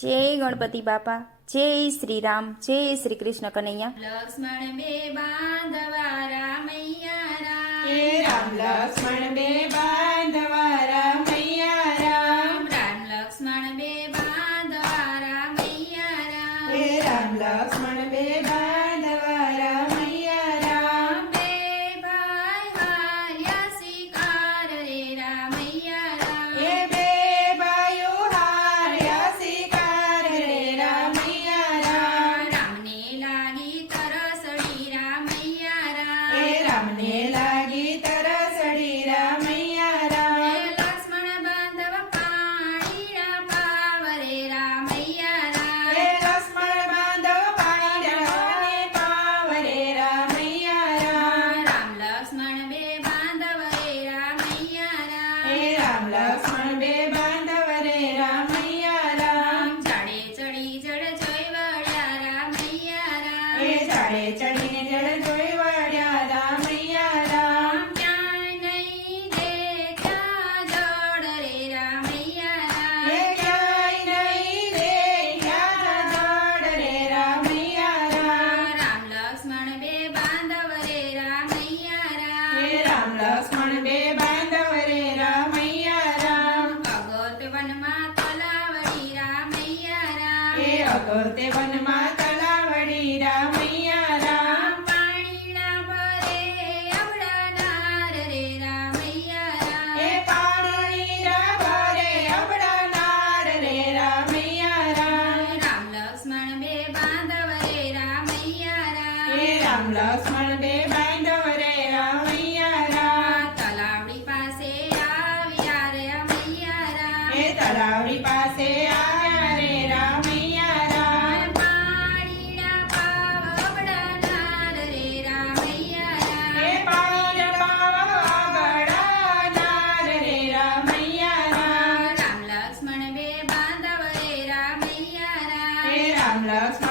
જય ગણપતિ બાપા, જય શ્રી રામ, જય શ્રી કૃષ્ણ કનૈયા. લક્ષ્મણ બે બાંધવા રામૈયા રામ. હે રામ લક્ષ્મણ બે બાંધવા રામૈયા રામ. રામ લક્ષ્મણ બે બાંધવા રામૈયા રામ. હે રામ લક્ષ્મણ બે બાંધવા રામૈયા રામ. બે ભાઈ હાર્યા શિકાર રે રામૈયા રામ. હે બે ભાઈઓ હાર્યા શિકાર રે રામૈયા રામ. રામને લાગી તરસડી રામૈયા રામ. હે રામને લાગી તરસડી રામૈયા રામ. હે લક્ષ્મણ બાંધવ પાણીના પાવ રે રામૈયા રામ. હે લક્ષ્મણ બાંધવ પાણીને પાવ રે રામૈયા રામ. રામ લક્ષ્મણ બે બાંધવ રે રામૈયા રામ. હે રામ લક્ષ્મણ બે બાંધવ રે રામૈયા રામ. ઝાડે ચડી જડ જોઈ વળ્યા રામૈયા રામ. હે ઝાડે ચડીને જળ જોઈ વળ્યા રામૈયા રામ. ક્યાંય નહીં દેખ્યા જડ રે રામૈયા રામ. હે ક્યાંય નહીં દેખ્યા જળ રે રામૈયા રામ. રામ લક્ષ્મણ બે બાંધવ રે રામૈયા રામ. હે રામ લક્ષ્મણ બે બાંધવ રે રામૈયા રામ. અગોટ વનમાં તલાવડી રામૈયા રામ. હે અગોતે વનમાં તલાવડી રામૈયા રામ. પાણીના ભરે અવળાનાર રે રામૈયા રામ. હે પાણીના ભરે અબડાનાર રે રામૈયા રામ. રામ લક્ષ્મણ બે બાંધવ રે રામૈયા રામ. હે રામ લક્ષ્મણ બે બાંધવ રે રામૈયા રામ. તલાવડી પાસે આવ્યા રે રામૈયા રામ. હે તલાવડી પાસે આવ્યા રે રામૈયા રામ. પાણીના પાવ અવળાનાર રે રામૈયા રામ. હે પાણીના પાવ અબડાનાર રે રામૈયા રામ. રામ લક્ષ્મણ બે બાંધવ રે રામૈયા રામ. હે રામ લક્ષ્મણ